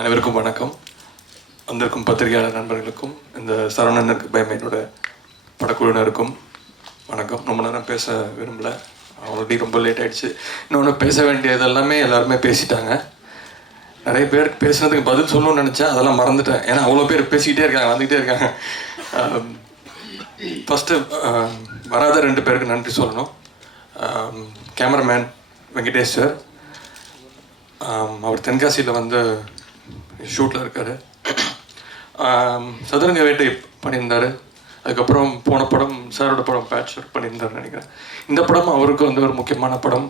அனைவருக்கும் வணக்கம். வந்திருக்கும் பத்திரிகையாளர் நண்பர்களுக்கும் இந்த சரவணனுக்கு பயமேனோட படக்குழுவினருக்கும் வணக்கம். ரொம்ப நேரம் பேச விரும்பல, ஆல்ரெடி ரொம்ப லேட் ஆகிடுச்சு. இன்னொன்று பேச வேண்டியது எல்லாமே எல்லாருமே பேசிட்டாங்க. நிறைய பேர் பேசுனதுக்கு பதில் சொல்லணும்னு நினச்சேன், அதெல்லாம் மறந்துட்டேன். ஏன்னா அவ்வளோ பேர் பேசிக்கிட்டே இருக்காங்க, வந்துக்கிட்டே இருக்காங்க. ஃபஸ்ட்டு வராத 2 பேருக்கு நன்றி சொல்லணும். கேமராமேன் வெங்கடேஷ் சார், அவர் தென்காசியில் வந்து ஷூட்டில் இருக்கார். சதுரங்க வேட்டை பண்ணியிருந்தார். அதுக்கப்புறம் போன படம் சாரோட படம் பேட்ச் ஒர்க் பண்ணியிருந்தாருன்னு நினைக்கிறேன். இந்த படம் அவருக்கு வந்து ஒரு முக்கியமான படம்.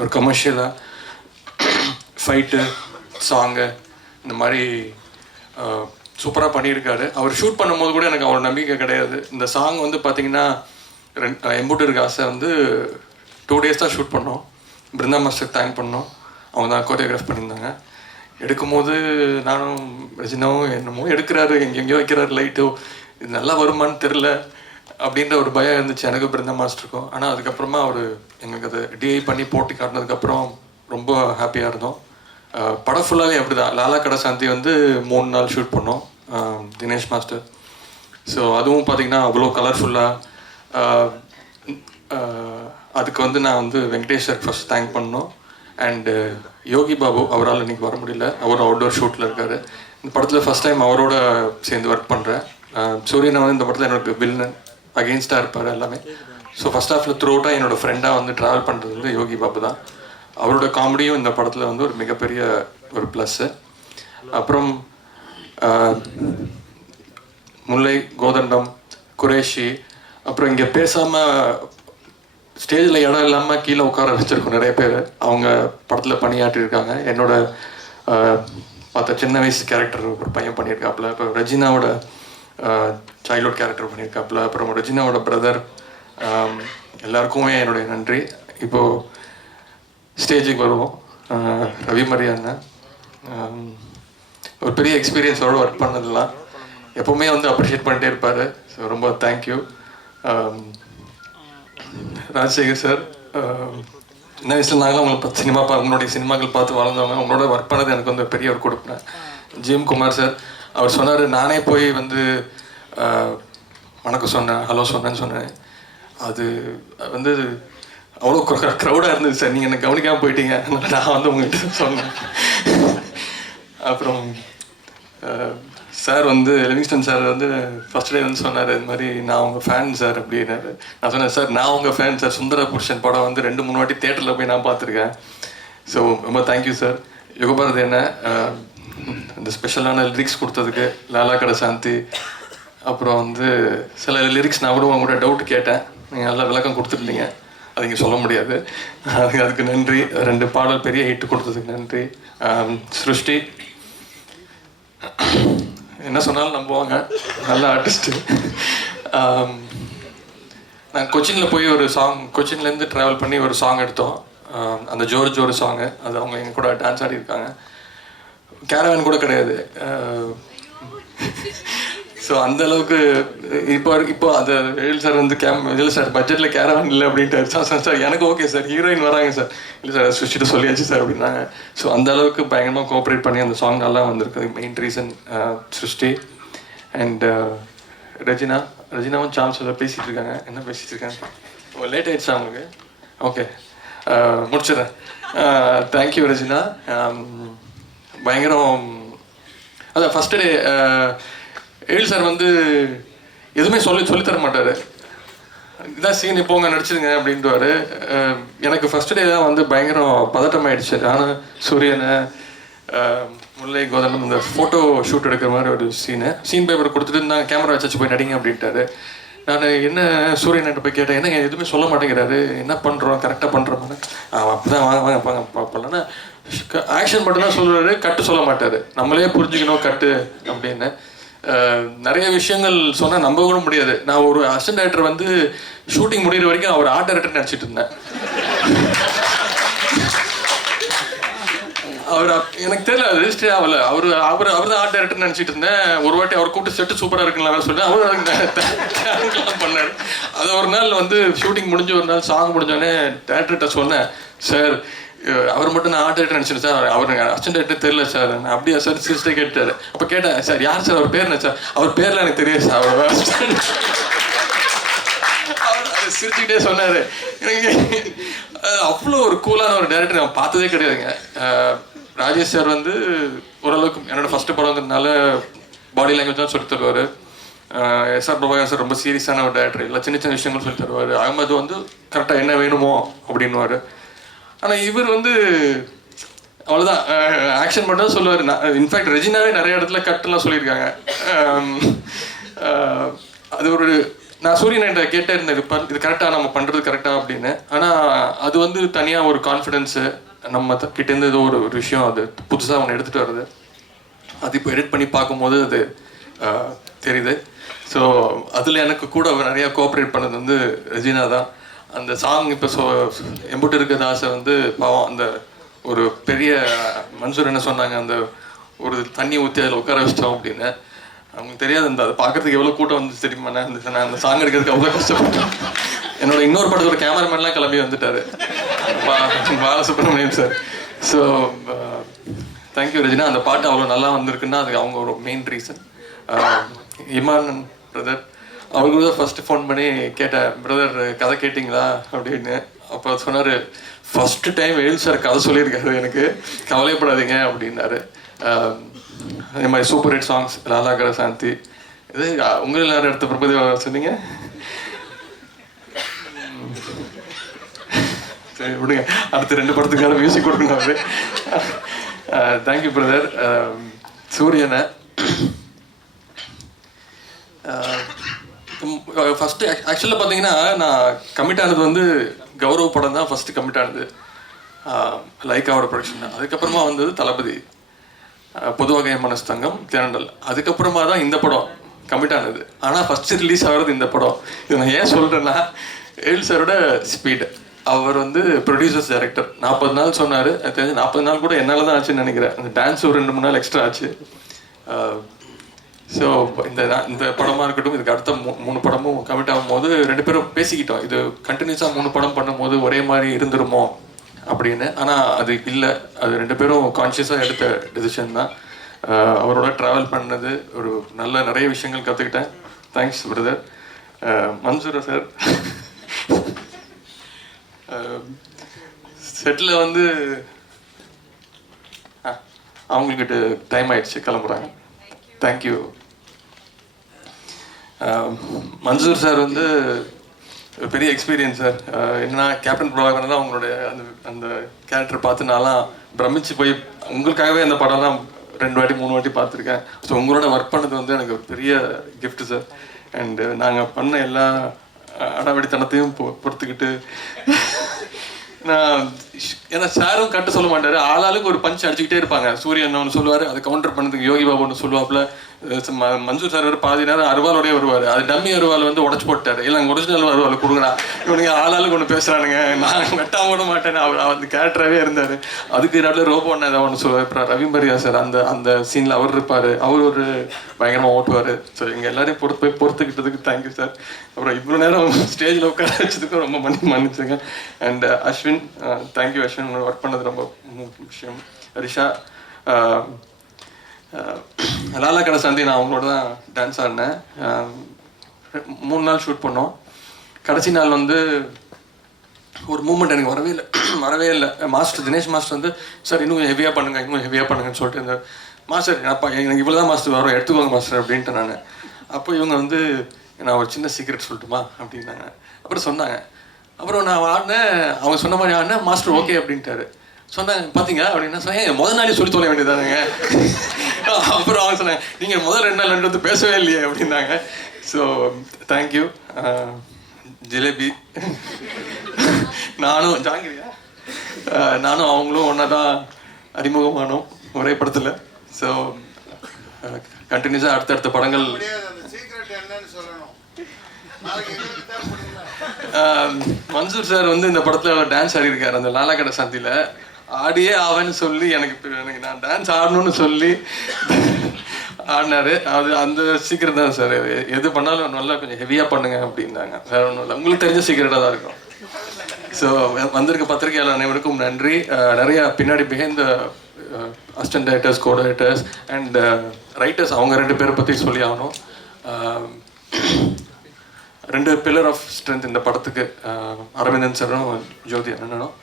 ஒரு கமர்ஷியலாக ஃபைட்டு, சாங்கு இந்த மாதிரி சூப்பராக பண்ணியிருக்காரு. அவர் ஷூட் பண்ணும்போது கூட எனக்கு அவ்வளோ நம்பிக்கை கிடையாது. இந்த சாங் வந்து பார்த்திங்கன்னா எம்பூட்டு இருக்க ஆசை வந்து 2 days தான் ஷூட் பண்ணோம். பிருந்தா மாஸ்டர் தேங்க் பண்ணோம், அவங்க தான் கோரியோகிராஃப் பண்ணியிருந்தாங்க. எடுக்கும்போது நானும் ரஜினாவும் என்னமோ எடுக்கிறாரு, எங்கெங்கேயோ வைக்கிறாரு லைட்டோ, இது நல்லா வருமானு தெரில அப்படின்ற ஒரு பயம் இருந்துச்சு எனக்கு, பிருந்தா மாஸ்டருக்கும். ஆனால் அதுக்கப்புறமா அவர் எங்களுக்கு அதை டிஐ பண்ணி போட்டு காட்டினதுக்கப்புறம் ரொம்ப ஹாப்பியாக இருந்தோம். படம் ஃபுல்லாகவே அப்படி தான். லாலா கடை சாந்தி வந்து 3 நாள் ஷூட் பண்ணோம், தினேஷ் மாஸ்டர். ஸோ அதுவும் பார்த்திங்கன்னா அவ்வளோ கலர்ஃபுல்லாக. அதுக்கு வந்து நான் வந்து வெங்கடேஷர் ஃபஸ்ட் தேங்க் பண்ணோம். அண்டு யோகி பாபு, அவரால் இன்றைக்கி வர முடியல, அவர் அவுட்டோர் ஷூட்டில் இருக்கார். இந்த படத்தில் ஃபஸ்ட் டைம் அவரோட சேர்ந்து ஒர்க் பண்ணுறேன். சூரியனை வந்து இந்த படத்தில் என்னோட வில்லன் அகெயின்ஸ்டாக இருப்பார் எல்லாமே. ஸோ ஃபஸ்ட் ஹாஃபில் த்ரூ அவுட்டாக என்னோடய ஃப்ரெண்டாக வந்து ட்ராவல் பண்ணுறது வந்து யோகி பாபு தான். அவரோட காமெடியும் இந்த படத்தில் வந்து ஒரு மிகப்பெரிய ஒரு ப்ளஸ்ஸு. அப்புறம் முல்லை, கோதண்டம், குரேஷி, அப்புறம் இங்கே பேசாமல் ஸ்டேஜில் இடம் இல்லாமல் கீழே உட்கார வச்சுருக்கோம் நிறைய பேர். அவங்க படத்தில் பணியாற்றிருக்காங்க. என்னோட பார்த்த சின்ன வயசு கேரக்டர் ஒரு பையன் பண்ணியிருக்காப்புல. இப்போ ரெஜினாவோட சைல்ட்ஹுட் கேரக்டர் பண்ணியிருக்காப்புல. அப்புறம் ரெஜினாவோட பிரதர், எல்லாருக்குமே என்னுடைய நன்றி. இப்போது ஸ்டேஜுக்கு வருவோம். ரவிமரி அண்ணன் ஒரு பெரிய எக்ஸ்பீரியன்ஸோடு ஒர்க் பண்ணதெல்லாம் எப்போவுமே வந்து அப்ரிஷியேட் பண்ணிட்டே இருப்பார். ஸோ ரொம்ப தேங்க்யூ. ராஜசேகர் சார், சின்ன வயசில் நாங்களும் உங்களை உங்களுடைய சினிமாக்கள் பார்த்து வளர்ந்தவங்க. உங்களோட ஒர்க் பண்ணது எனக்கு வந்து பெரிய ஒரு கொடுப்பேன். ஜிஎம் குமார் சார், அவர் சொன்னார், நானே போய் வந்து வணக்கம் சொன்னேன், ஹலோ சொன்னேன். அது வந்து அவ்வளோ க்ரௌடாக இருந்தது சார், நீங்கள் என்னை கவனிக்காமல் போயிட்டீங்க, நான் வந்து உங்கள்கிட்ட சொன்னேன். அப்புறம் சார் வந்து லிவிங்ஸ்டன் சார் வந்து ஃபஸ்ட் டே வந்து சொன்னார், இது மாதிரி நான் உங்கள் ஃபேன் சார் அப்படின்னாரு. நான் சொன்னேன், சார் நான் உங்கள் ஃபேன் சார், சுந்தர புருஷன் படம் வந்து 2-3 வாட்டி தேட்டரில் போய் நான் பார்த்துருக்கேன். ஸோ ரொம்ப தேங்க்யூ சார். யுகபாரதி என்ன இந்த ஸ்பெஷலான லிரிக்ஸ் கொடுத்ததுக்கு, லாலா கடை சாந்தி, அப்புறம் வந்து சில லிரிக்ஸ் நான் கூட உங்கள்கிட்ட டவுட் கேட்டேன், நீங்கள் நல்லா விளக்கம் கொடுத்துருந்தீங்க, அது இங்கே சொல்ல முடியாது, அதுக்கு நன்றி. 2 பாடல் பெரிய ஹிட்டு கொடுத்ததுக்கு நன்றி. சிருஷ்டி என்ன சொன்னாலும் நம்புவாங்க, நல்ல ஆர்டிஸ்ட்டு. நான் கொச்சினில் போய் ஒரு சாங், கொச்சின்லேருந்து ட்ராவல் பண்ணி ஒரு சாங் எடுத்தோம், அந்த ஜோரு சாங்கு. அது அவங்க எங்கள் கூட டான்ஸ் ஆடிருக்காங்க. கேரவேன் கூட கிடையாது. ஸோ அந்தளவுக்கு இப்போ அந்த எழில் சார் வந்து இல்லை சார் பட்ஜெட்டில் கேரவேன் இல்லை அப்படின்ட்டு சார் எனக்கு ஓகே சார், ஹீரோயின் வராங்க சார், இல்லை சார் சுவிட்சிட்டு சொல்லியாச்சு சார் அப்படின்னாங்க. ஸோ அந்த அளவுக்கு பயங்கரமாக கோஆப்ரேட் பண்ணி அந்த சாங் நல்லா வந்திருக்கு. Main reason Srushti. அண்ட் ரெஜினாவும் சாம்ஸ் எல்லாம் பேசிகிட்டு இருக்காங்க. என்ன பேசிகிட்டு இருக்காங்க? லேட் ஆகிடுச்சா அவங்களுக்கு? ஓகே, முடிச்சிடறேன். தேங்க்யூ ரெஜினா. பயங்கரம். அதான் ஃபஸ்ட்டு டே எழில் சார் வந்து எதுவுமே சொல்லித்தர மாட்டார். இதான் சீன் இப்போங்க நடிச்சிருங்க அப்படின்ட்டுவார். எனக்கு ஃபஸ்ட்டு டே தான் வந்து பயங்கரம் பதட்டம் ஆகிடுச்சு. நானும் சூரியனை, முல்லை, கோதண்டம் இந்த ஃபோட்டோ ஷூட் எடுக்கிற மாதிரி ஒரு சீன் பேப்பர் கொடுத்துட்டு நான் கேமரா வச்சு போய் நடிங்க அப்படின்ட்டாரு. நான் என்ன சூரியன்கிட்ட போய் கேட்டேன், என்ன எதுவுமே சொல்ல மாட்டேங்கிறாரு, என்ன பண்ணுறோம், கரெக்டாக பண்ணுறோம்னு. அப்போ தான் வாங்க பார்ப்பலன்னா ஆக்ஷன் மட்டும்தான் சொல்லுவார், கட்டு சொல்ல மாட்டார். நம்மளே புரிஞ்சுக்கணும் கட்டு அப்படின்னு. நிறைய விஷயங்கள் சொன்னால் நம்ப கூட முடியாது. நான் ஒரு அசிஸ்டன்ட் டைரக்டர் வந்து ஷூட்டிங் முடிகிற வரைக்கும் அவர் ஆர்ட் டைரக்டர் நடிச்சிட்டு இருந்தேன். அவர் எனக்கு தெரியல, ரெஜிஸ்டரே ஆகலை. அவர் தான் ஆர்ட் டைரக்டர் நினச்சிட்டு இருந்தேன். ஒரு வாட்டி அவர் கூப்பிட்டு செட்டு சூப்பராக இருக்குங்களா சொல்லிட்டு அவர் பண்ணார். அது ஒரு நாள் வந்து ஷூட்டிங் முடிஞ்ச ஒரு நாள் சாங் முடிஞ்சோடனே டேரக்டர்கிட்ட சொன்னேன், சார் அவர் மட்டும் நான் ஆர்ட் டைரக்டர் நினச்சேன் சார், அவர் அசிஸ்டன்ட் டைரக்டர் தெரியல சார். நான் அப்படியா சார் சிரிச்சிட்டே கேட்டார். அப்போ கேட்டேன், சார் யார் சார் அவர் பேர் என்ன சார்? அவர் பேரில் எனக்கு தெரியாது சார். அவர் அவர் சிரிச்சுக்கிட்டே சொன்னார். எனக்கு அவ்வளோ ஒரு கூலான ஒரு டைரக்டர் நான் பார்த்ததே கிடையாதுங்க. ராஜேஷ் சார் வந்து ஓரளவுக்கு என்னோடய ஃபஸ்ட்டு படங்கிறதுனால பாடி லாங்குவேஜ் தான் சொல்லி தருவார். எஸ்ஆர் பிரபாகர் சார் ரொம்ப சீரியஸான ஒரு டேரக்டர், இல்லை சின்ன சின்ன விஷயங்கள் சொல்லி தருவார். அகமது வந்து கரெக்டாக என்ன வேணுமோ அப்படின்வார். ஆனால் இவர் வந்து அவ்வளோதான், ஆக்ஷன் மட்டும் தான் சொல்லுவார். இன்ஃபேக்ட் ரெஜினாவே நிறைய இடத்துல கட்டுலாம் சொல்லியிருக்காங்க. அது ஒரு நான் சூரியன் என்கிட்ட கேட்டே இருந்தேன், இது கரெக்டாக நம்ம பண்ணுறது கரெக்டாக அப்படின்னு. ஆனால் அது வந்து தனியாக ஒரு கான்ஃபிடென்ஸு, நம்ம கிட்டேருந்து ஏதோ ஒரு விஷயம் அது புதுசாக ஒன்று எடுத்துகிட்டு வருது. அது இப்போ எடிட் பண்ணி பார்க்கும்போது அது தெரியுது. ஸோ அதில் எனக்கு கூட நிறையா கோஆப்ரேட் பண்ணது வந்து ரெஜினா தான். அந்த சாங் இப்போ எம்புட்டு இருக்கிற ஆசை வந்து பாவம், அந்த ஒரு பெரிய மன்சூர் என்ன சொன்னாங்க, அந்த ஒரு தண்ணி ஊற்றி அதில் உட்கார வச்சிட்டோம் அப்படின்னு. அவங்களுக்கு தெரியாது அந்த அதை பார்க்கறதுக்கு எவ்வளோ கூட்டம் வந்து தெரியுமா. நான் அந்த சாங் எடுக்கிறதுக்கு அவ்வளோ கஷ்டப்பட்டேன். என்னோட இன்னொரு படத்தோட கேமராமேன்லாம் கிளம்பி வந்துட்டார், Balasubramaniam sir. So thank you Regina. அந்த பாட்டு அவ்வளோ நல்லா வந்திருக்குன்னா அதுக்கு அவங்க ஒரு மெயின் ரீசன். இமான் பிரதர், அவங்களுக்கு தான் ஃபஸ்ட்டு ஃபோன் பண்ணி கேட்டேன், பிரதர் கதை கேட்டிங்களா அப்படின்னு. அப்போ சொன்னார், ஃபஸ்ட்டு டைம் வேல் சார் கதை சொல்லியிருக்காரு, எனக்கு கவலைப்படாதீங்க அப்படின்னாரு. அதே மாதிரி சூப்பர் ஹிட் சாங்ஸ் லாலாகர சாந்தி. இது உங்கள் எல்லாரும் எடுத்த பிரபதி சொன்னீங்க. சரி விடுங்க, அடுத்த 2 படத்துக்கான மியூசிக் கொடுக்கணும் அவரு. Thank you brother. சூரியனை ஃபஸ்ட்டு ஆக்சுவலாக பார்த்தீங்கன்னா நான் கமிட் ஆனது வந்து கௌரவ படம் தான் ஃபஸ்ட்டு கமிட் ஆனது, லைக்காவோட ப்ரொடக்ஷன். அதுக்கப்புறமா வந்தது தளபதி, பொதுவகை மனஸ்தங்கம், திரண்டல். அதுக்கப்புறமா தான் இந்த படம் கமிட் ஆனது. ஆனால் ஃபஸ்ட்டு ரிலீஸ் ஆகிறது இந்த படம். இது நான் ஏன் சொல்கிறேன்னா, ஏல் சாரோட ஸ்பீடு. அவர் வந்து ப்ரொடியூசர்ஸ் டைரக்டர். 40 நாள் சொன்னார். அது தெரிஞ்சு 40 நாள் கூட என்னால் தான் ஆச்சுன்னு நினைக்கிறேன். அந்த டான்ஸ் ஒரு 2-3 நாள் எக்ஸ்ட்ரா ஆச்சு. ஸோ இந்த படமாக இருக்கட்டும், இதுக்கு அடுத்த 3 படமும் கமிட் ஆகும்போது 2 பேரும் பேசிக்கிட்டோம், இது கண்டினியூஸாக 3 படம் பண்ணும்போது ஒரே மாதிரி இருந்துருமோ அப்படின்னு. ஆனால் அது இல்லை, அது 2 பேரும் கான்ஷியஸாக எடுத்த டெசிஷன் தான். அவரோட ட்ராவல் பண்ணது ஒரு நிறைய விஷயங்கள் கற்றுக்கிட்டேன். Thanks brother. Mansoora sir, settle வந்து அவங்கக்கிட்ட டைம் ஆயிடுச்சு, கிளம்புறாங்க. தேங்க்யூ. மன்சூர் சார் வந்து பெரிய எக்ஸ்பீரியன்ஸ் சார். என்னன்னா கேப்டன் பிரபாகரன் தான் அவங்களுடைய அந்த கேரக்டர் பார்த்து நான்லாம் பிரமிச்சு போய் உங்களுக்காகவே அந்த படம்லாம் 2 வாட்டி 3 வாட்டி பார்த்துருக்கேன். ஸோ உங்களோட ஒர்க் பண்ணது வந்து எனக்கு ஒரு பெரிய கிஃப்ட் சார். அண்டு நாங்கள் பண்ண எல்லா அடாவடித்தனத்தையும் பொறுத்துக்கிட்டு நான் ஏன்னா சாரும் கட்ட சொல்ல மாட்டாரு, ஆளாளுக்கு ஒரு பஞ்ச் அடிச்சுக்கிட்டே இருப்பாங்க. சூரியன் ஒன்று சொல்லுவார், அதை கவுண்டர் பண்ணதுக்கு யோகி பாபு ஒன்று சொல்லுவாப்புல. மன்சூர் சார் பாதி நேரம் அருவாலோடய வருவார். அது டம்மி அருவால் வந்து உடச்சு போட்டார். இல்லை நாங்கள் ஒரிஜினல் அருவால் கொடுங்கடா, இவனுங்க ஆளாளுக்கு ஒன்று பேசுகிறானுங்க, நான் வெட்டாம விட மாட்டேன். அவர் அந்த கேரக்டராகவே இருந்தார். அதுக்கு நடுவில் ரோபோ ஒன்று ஏதாவது ஒன்று சொல்லுவார். அப்புறம் ரவிமரியா சார் அந்த சீனில் அவர் இருப்பார், அவர் ஒரு பயங்கரமாக ஓட்டுவார். ஸோ எங்கள் எல்லாரையும் பொறுத்துக்கிட்டதுக்கு தேங்க்யூ சார். அப்புறம் இவ்வளோ நேரம் ஸ்டேஜில் உட்கார வச்சதுக்கும் ரொம்ப மன்னிச்சுங்க. And Ashwin, thank you Ashwin, work பண்ணது ரொம்ப விஷயம். ரிஷா, லாலாகர சாந்தி, நான் அவங்களோட தான் டான்ஸ் ஆடினேன். 3 நாள் ஷூட் பண்ணோம். கடைசி நாள் வந்து ஒரு மூமெண்ட் எனக்கு வரவே இல்லை. மாஸ்டர் தினேஷ் மாஸ்டர் வந்து, சார் இன்னும் ஹெவியாக பண்ணுங்கன்னு சொல்லிட்டு, இந்த மாஸ்டர் எனக்கு இவ்வளோ தான் மாஸ்டர் வரும், எடுத்துக்கோங்க மாஸ்டர் அப்படின்ட்டு நான். அப்போ இவங்க வந்து, நான் ஒரு சின்ன சீக்ரெட் சொல்லட்டுமா அப்படின்னாங்க. அப்புறம் சொன்னாங்க. அப்புறம் நான் ஆடினேன், அவங்க சொன்ன மாதிரி ஆடினேன். மாஸ்டர் ஓகே அப்படின்ட்டாரு. சொன்னாங்க பார்த்தீங்க அப்படின்னா சொன்னேன், முதல் நாளே சொல்லி தொலை வேண்டியதானுங்க. அப்புறம் அவங்க சொன்னாங்க, நீங்கள் முதல் 2 நாள் 2 வந்து பேசவே இல்லையே அப்படின்னாங்க. So thank you. ஜிலேபி, நானும் ஜாங்கிரியா, நானும் அவங்களும் ஒன்றா தான் அறிமுகமானோம் ஒரே படத்தில். ஸோ கண்டினியூஸாக அடுத்தடுத்த படங்கள். மன்சூர் சார் வந்து இந்த படத்தில் டான்ஸ் ஆடிருக்காரு. அந்த லாலாகட சாந்தியில் ஆடியே ஆவேன்னு சொல்லி எனக்கு நான் டான்ஸ் ஆடணும்னு சொல்லி ஆடினாரு. அது அந்த சீக்கிரம் தான் சார். எது பண்ணாலும் நல்லா கொஞ்சம் ஹெவியாக பண்ணுங்க அப்படின்னாங்க. வேற ஒன்றும் இல்லை, உங்களுக்கு தெரிஞ்ச சீக்கிரட்டாக தான் இருக்கும். ஸோ வந்திருக்க பத்திரிகையாளர் அனைவருக்கும் நன்றி. நிறையா பின்னாடி behind the assistant directors, co directors and writers, அவங்க 2 பேரை பற்றி சொல்லி ஆகணும். 2 பில்லர் ஆஃப் ஸ்ட்ரென்த் இந்த படத்துக்கு, அரவிந்தன் சாரும் ஜோதி அண்ணனும்.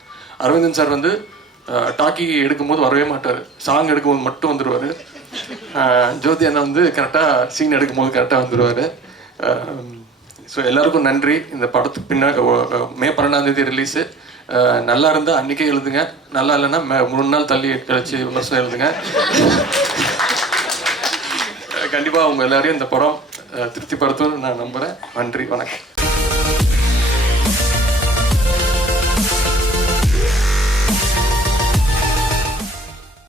அரவிந்தன் சார் வந்து டாக்கி எடுக்கும்போது வரவே மாட்டார், சாங் எடுக்கும்போது மட்டும் வந்துடுவார். ஜோதி அண்ணன் வந்து கரெக்டாக சீன் எடுக்கும்போது கரெக்டாக வந்துடுவார். ஸோ எல்லாருக்கும் நன்றி. இந்த படத்துக்கு பின்னாடி மே 12ஆம் ரிலீஸு. நல்லா இருந்தால் அன்றைக்கே எழுதுங்க, நல்லா இல்லைன்னா 3 நாள் தள்ளி கழிச்சு விமர்சனம் எழுதுங்க. கண்டிப்பாக அவங்க எல்லாரையும் இந்த படம் திருப்திப்படுத்தும்னு நான் நம்புகிறேன். நன்றி, வணக்கம்.